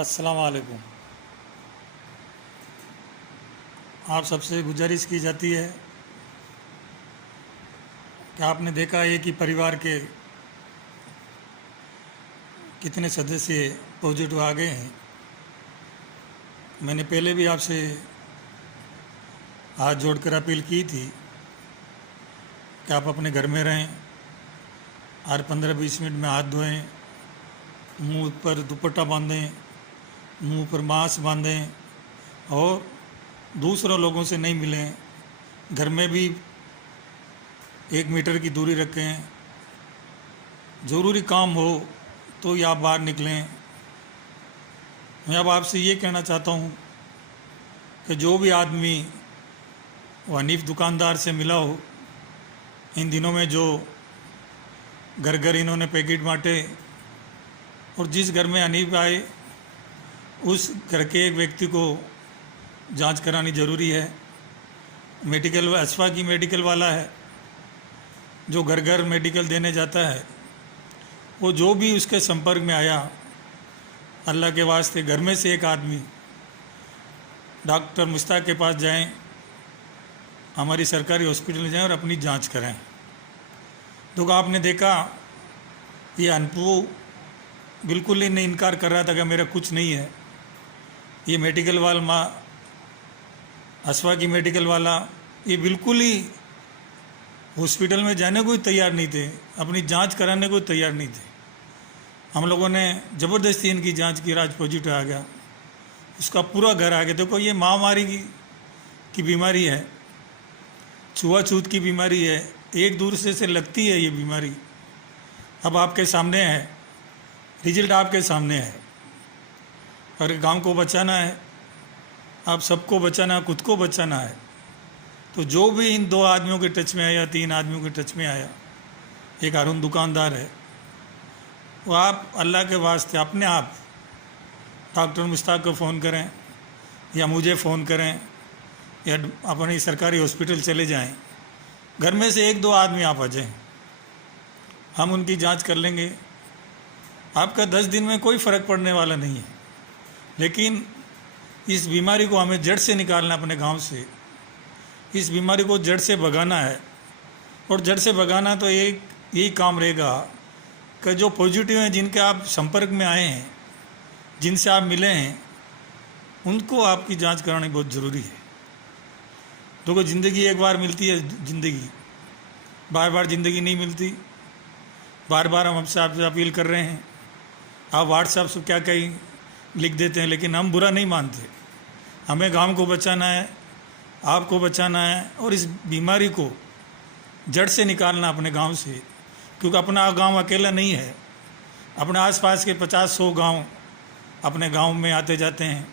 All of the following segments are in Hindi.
अस्सलाम वालेकुम। आप सबसे गुजारिश की जाती है कि आपने देखा है कि परिवार के कितने सदस्य पॉजिटिव आ गए हैं। मैंने पहले भी आपसे हाथ जोड़कर अपील की थी कि आप अपने घर में रहें, हर 15-20 मिनट में हाथ धोएं, मुंह पर दुपट्टा बांधें, मुंह पर मास्क बांधें और दूसरों लोगों से नहीं मिलें। घर में भी 1 मीटर की दूरी रखें। ज़रूरी काम हो तो ही आप बाहर निकलें। मैं अब आपसे ये कहना चाहता हूँ कि जो भी आदमी वो हनीफ दुकानदार से मिला हो, इन दिनों में जो घर घर इन्होंने पैकेट बांटे, और जिस घर में हनीफ आए उस घर के एक व्यक्ति को जांच करानी ज़रूरी है। मेडिकल अशफा की मेडिकल वाला है जो घर घर मेडिकल देने जाता है, वो जो भी उसके संपर्क में आया, अल्लाह के वास्ते घर में से एक आदमी डॉक्टर मुश्ताक के पास जाएं, हमारी सरकारी हॉस्पिटल में जाएं और अपनी जांच करें। तो आपने देखा ये अनपू बिल्कुल ही नहीं इनकार कर रहा था कि मेरा कुछ नहीं है। ये मेडिकल वाला अशफा की मेडिकल वाला ये बिल्कुल ही हॉस्पिटल में जाने को ही तैयार नहीं थे, अपनी जांच कराने को तैयार नहीं थे। हम लोगों ने ज़बरदस्ती इनकी जांच की, आज पॉजिटिव आ गया, उसका पूरा घर आ गया। देखो ये महामारी की बीमारी है, छुआछूत की बीमारी है, एक दूसरे से लगती है ये बीमारी। अब आपके सामने है, रिजल्ट आपके सामने है, और गांव को बचाना है, आप सबको बचाना है, खुद को बचाना है। तो जो भी इन 2 आदमियों के टच में आया, 3 आदमियों के टच में आया, एक हारून दुकानदार है, वो आप अल्लाह के वास्ते अपने आप डॉक्टर मुश्ताक को फ़ोन करें या मुझे फ़ोन करें या अपनी सरकारी हॉस्पिटल चले जाएं। घर में से 1-2 आदमी आप आ जाएं, हम उनकी जांच कर लेंगे। आपका 10 दिन में कोई फ़र्क पड़ने वाला नहीं है, लेकिन इस बीमारी को हमें जड़ से निकालना, अपने गांव से इस बीमारी को जड़ से भगाना है। और जड़ से भगाना तो एक यही काम रहेगा कि जो पॉजिटिव हैं, जिनके आप संपर्क में आए हैं, जिनसे आप मिले हैं, उनको आपकी जांच करानी बहुत ज़रूरी है। देखो ज़िंदगी एक बार मिलती है, ज़िंदगी बार बार ज़िंदगी नहीं मिलती। बार बार हम आपसे अपील कर रहे हैं, आप व्हाट्सएप से क्या कहीं लिख देते हैं, लेकिन हम बुरा नहीं मानते। हमें गांव को बचाना है, आपको बचाना है, और इस बीमारी को जड़ से निकालना अपने गांव से, क्योंकि अपना गांव अकेला नहीं है। अपने आसपास के 50-100 गांव अपने गांव में आते जाते हैं।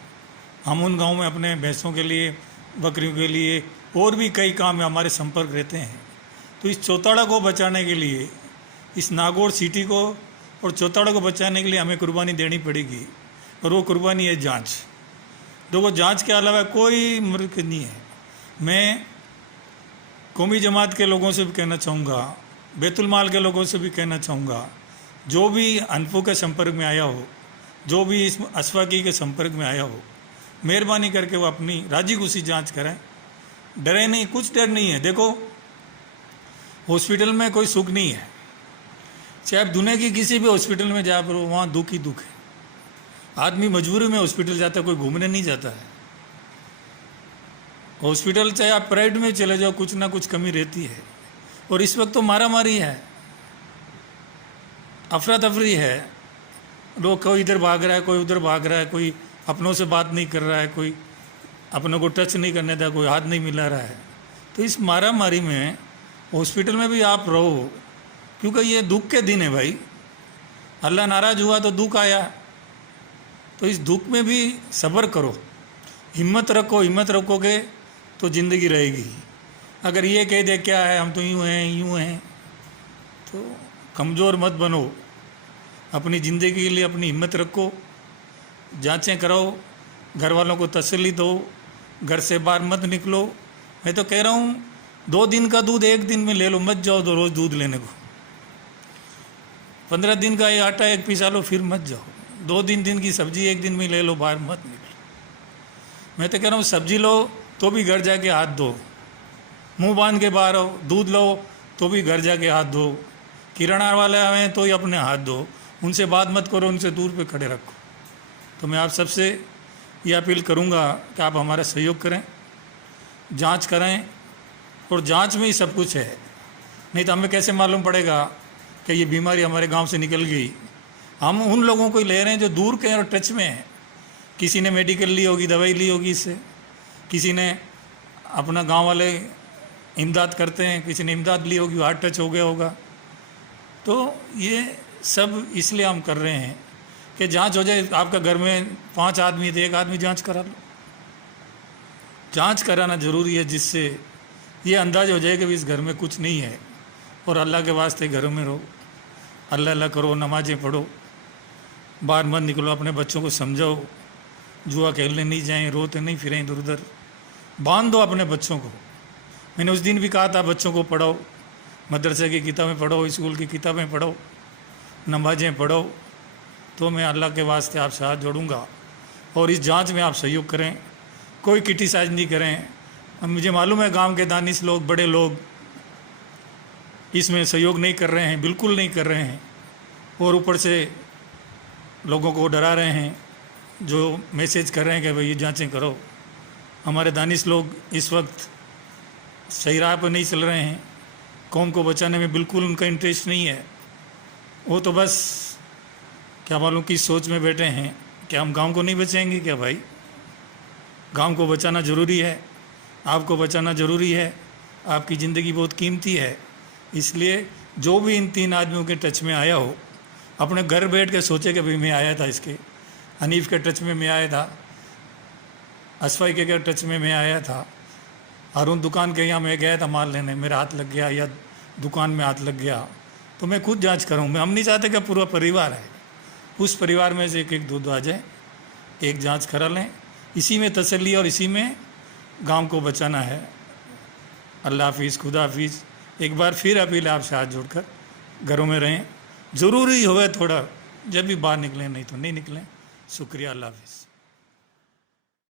हम उन गांव में अपने भैंसों के लिए, बकरियों के लिए और भी कई काम में हमारे संपर्क रहते हैं। तो इस चौताड़ा को बचाने के लिए, इस नागौर सिटी को और चौताड़ा को बचाने के लिए हमें कुर्बानी देनी पड़ेगी, और वो कुर्बानी है जांच। देखो जांच के अलावा कोई मर्द नहीं है। मैं कौमी जमात के लोगों से भी कहना चाहूँगा, बैतुल माल के लोगों से भी कहना चाहूँगा, जो भी अनपू के संपर्क में आया हो, जो भी इस अशफा की के संपर्क में आया हो, मेहरबानी करके वो अपनी राजी खुशी जाँच करें। डरे नहीं, कुछ डर नहीं है। देखो हॉस्पिटल में कोई सुख नहीं है, चाहे आप दुनिया की किसी भी हॉस्पिटल में जा करो, वहाँ दुख ही दुख है। आदमी मजबूरी में हॉस्पिटल जाता है, कोई घूमने नहीं जाता है। हॉस्पिटल चाहे आप प्राइवेट में चले जाओ, कुछ ना कुछ कमी रहती है। और इस वक्त तो मारा मारी है, अफरा तफरी है, लोग कोई इधर भाग रहा है, कोई उधर भाग रहा है, कोई अपनों से बात नहीं कर रहा है, कोई अपनों को टच नहीं करने देता, कोई हाथ नहीं मिला रहा है। तो इस मारा मारी में हॉस्पिटल में भी आप रहो, क्योंकि ये दुख के दिन है भाई। अल्लाह नाराज़ हुआ तो दुख आया, तो इस दुख में भी सब्र करो, हिम्मत रखो। हिम्मत रखोगे तो ज़िंदगी रहेगी। अगर ये कह दे क्या है, हम तो यूँ हैं, तो कमज़ोर मत बनो। अपनी ज़िंदगी के लिए अपनी हिम्मत रखो, जांचें कराओ, घर वालों को तसल्ली दो, घर से बाहर मत निकलो। मैं तो कह रहा हूँ 2 दिन का दूध 1 दिन में ले लो, मत जाओ 2 रोज़ दूध लेने को। 15 दिन का ये आटा 1 पिसा लो, फिर मत जाओ। 2-3 दिन की सब्जी एक दिन में ले लो, बाहर मत निकलो। मैं तो कह रहा हूँ सब्जी लो तो भी घर जाके हाथ धो, मुंह बांध के बाहर हो। दूध लो तो भी घर जाके हाथ धो। किराना वाले आए तो ही अपने हाथ धो, उनसे बात मत करो, उनसे दूर पे खड़े रखो। तो मैं आप सबसे ये अपील करूँगा कि आप हमारा सहयोग करें, जांच करें, और जांच में ही सब कुछ है। नहीं तो हमें कैसे मालूम पड़ेगा कि ये बीमारी हमारे गांव से निकल गई। हम उन लोगों को ही ले रहे हैं जो दूर के और टच में हैं। किसी ने मेडिकल ली होगी, दवाई ली होगी इससे, किसी ने अपना गांव वाले इमदाद करते हैं, किसी ने इमदाद ली होगी, हार्ट टच हो गया होगा। तो ये सब इसलिए हम कर रहे हैं कि जांच हो जाए। आपका घर में 5 आदमी थे, 1 आदमी जांच करा लो। जांच कराना ज़रूरी है, जिससे ये अंदाज़ हो जाए कि इस घर में कुछ नहीं है। और अल्लाह के वास्ते घरों में रहो, अल्लाह अल्लाह करो, नमाज़ें पढ़ो, बाहर मत निकलो, अपने बच्चों को समझाओ, जुआ खेलने नहीं जाएं, रोते नहीं फिरें इधर उधर, बांध दो अपने बच्चों को। मैंने उस दिन भी कहा था बच्चों को पढ़ाओ, मदरसे की किताबें पढ़ो, स्कूल की किताबें पढ़ो, नमाज़ें पढ़ो। तो मैं अल्लाह के वास्ते आपसे हाथ जोड़ूंगा और इस जांच में आप सहयोग करें, कोई क्रिटिसाइज नहीं करें। अब मुझे मालूम है गांव के दानिश लोग, बड़े लोग इसमें सहयोग नहीं कर रहे हैं, बिल्कुल नहीं कर रहे हैं, और ऊपर से लोगों को डरा रहे हैं, जो मैसेज कर रहे हैं कि भाई ये जांचें करो। हमारे दानिश लोग इस वक्त सही राह पर नहीं चल रहे हैं, कौम को बचाने में बिल्कुल उनका इंटरेस्ट नहीं है। वो तो बस क्या मालूम किस सोच में बैठे हैं कि हम गांव को नहीं बचाएंगे क्या। भाई गांव को बचाना ज़रूरी है, आपको बचाना ज़रूरी है, आपकी ज़िंदगी बहुत कीमती है। इसलिए जो भी इन 3 आदमियों के टच में आया हो, अपने घर बैठ के सोचे कि भाई मैं आया था, इसके हनीफ के टच में मैं आया था, असफाई के टच में मैं आया था, हारून दुकान के यहाँ मैं गया था माल लेने, मेरा हाथ लग गया, या दुकान में हाथ लग गया, तो मैं खुद जांच करूँ। हम नहीं चाहते कि पूरा परिवार है, उस परिवार में से एक दूध आ जाए, एक जांच करा लें। इसी में तसल्ली और इसी में गांव को बचाना है। अल्लाह हाफिज़, खुदा हाफिज़। एक बार फिर अपील आपसे हाथ जोड़कर घरों में रहें, ज़रूरी होवे थोड़ा, जब भी बाहर निकलें, नहीं तो नहीं निकलें। शुक्रिया, अल्लाह हाफिज़।